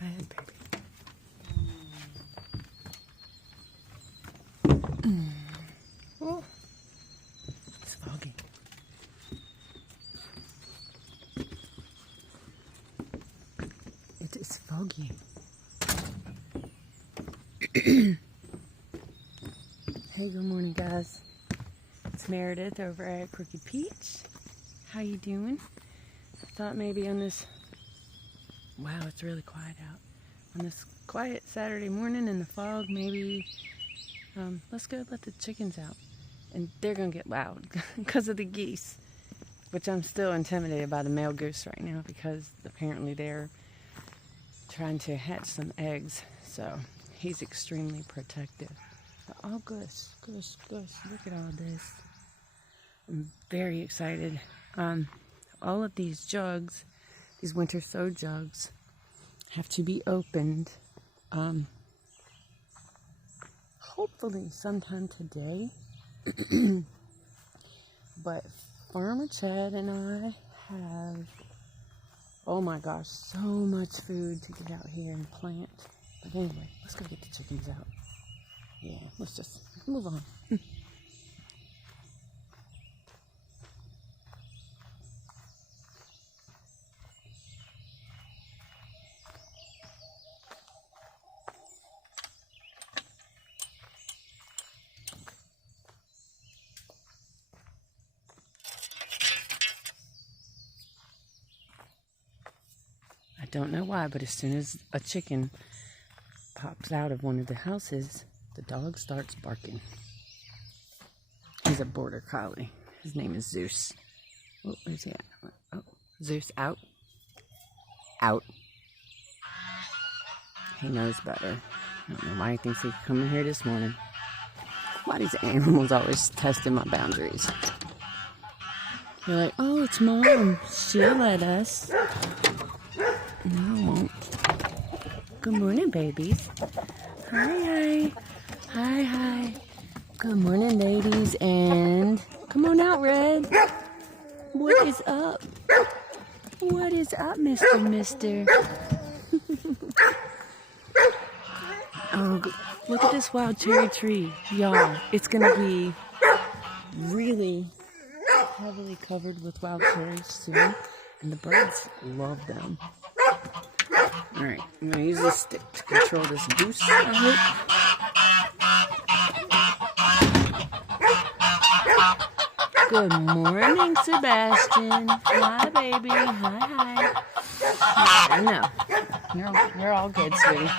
ahead, baby. Oh, it's foggy. It is foggy. Hey, good morning, guys. It's Meredith over at Crooked Peach. How you doing? I thought maybe on this... Wow, it's really quiet out. On this quiet Saturday morning in the fog, maybe let's go let the chickens out. And they're going to get loud because of the geese, which I'm still intimidated by the male goose right now because apparently they're trying to hatch some eggs. So he's extremely protective. Oh, Goose, Goose, Goose, look at all this. I'm very excited. All of these jugs, these winter sow jugs, have to be opened hopefully sometime today. But Farmer Chad and I have, oh my gosh, so much food to get out here and plant. But anyway, let's go get the chickens out. Yeah, let's just move on. I don't know why, but as soon as a chicken pops out of one of the houses, the dog starts barking. He's a border collie. His name is Zeus. Oh, where's he at? Oh, Zeus, out. Out. He knows better. I don't know why he thinks he could come in here this morning. Why these animals always testing my boundaries? You're like, oh, it's Mom. She'll let us. No, I won't. Good morning, babies. Hi, hi. Hi, hi. Good morning, ladies. And come on out, Red. What is up? What is up, Mister? Oh, look at this wild cherry tree. Y'all, it's going to be really heavily covered with wild cherries soon. And the birds love them. Alright, I'm going to use this stick to control this goose, I hope. Good morning, Sebastian. Hi, baby. Hi. I know. You're all good, sweetie.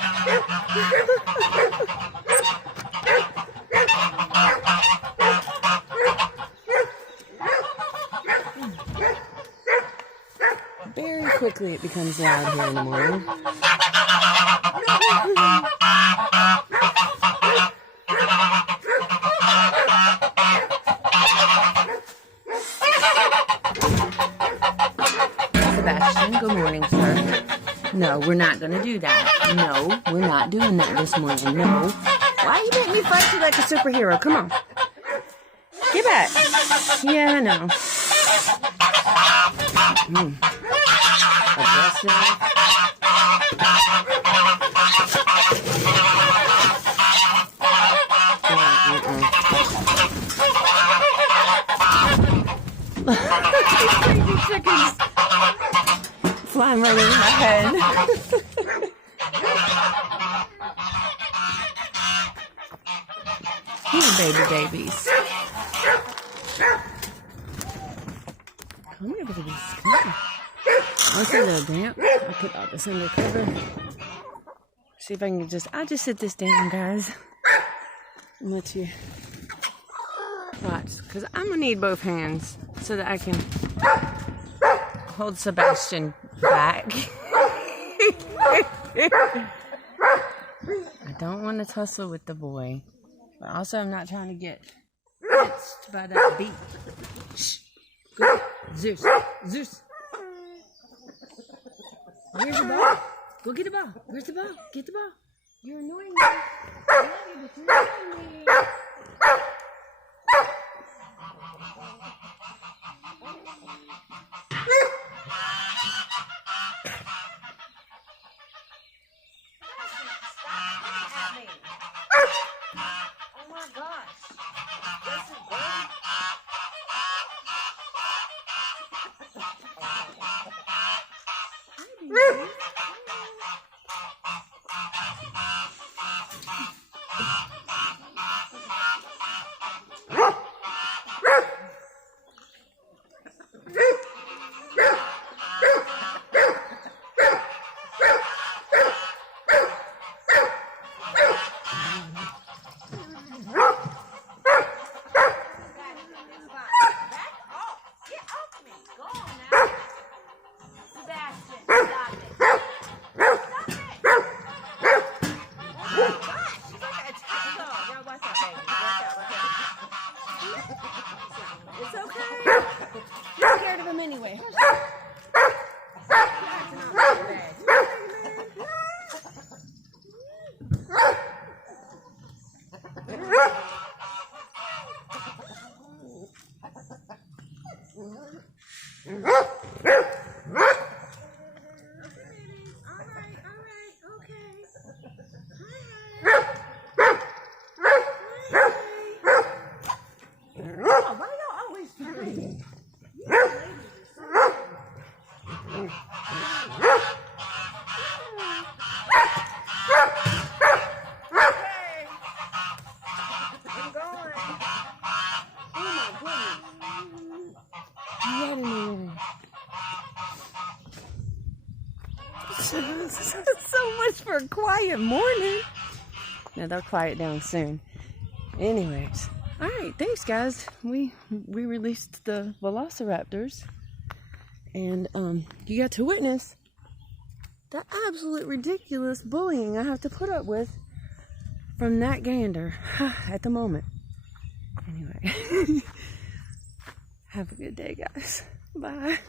Very quickly it becomes loud here in the morning. Sebastian, good morning, sir. No, we're not going to do that. No, we're not doing that this morning. No. Why you make me fight you like a superhero? Come on. Get back. Yeah, I know. Aggressive. Crazy chickens flying right over my head. Here, babies. Come here, babies. Come here. It's a little damp. I'll put all this under cover. See if I can I'll just sit this down, guys. And let you watch. Because I'm going to need both hands so that I can hold Sebastian back. I don't want to tussle with the boy. But also I'm not trying to get pinched by that beak. Shh. Go. Zeus. Where's the ball? Go get the ball. Where's the ball? Get the ball. You're annoying me. I love you, but you're annoying me. Sebastian, stop it. Stop it. Oh my gosh, she's like an attack dog. Y'all watch out, baby. Watch out. It's okay. You're scared of him anyway. So much for a quiet morning. No, they'll quiet down soon. Anyways, all right, thanks guys. We released the velociraptors, and you got to witness the absolute ridiculous bullying I have to put up with from that gander at the moment. Anyway, have a good day, guys. Bye.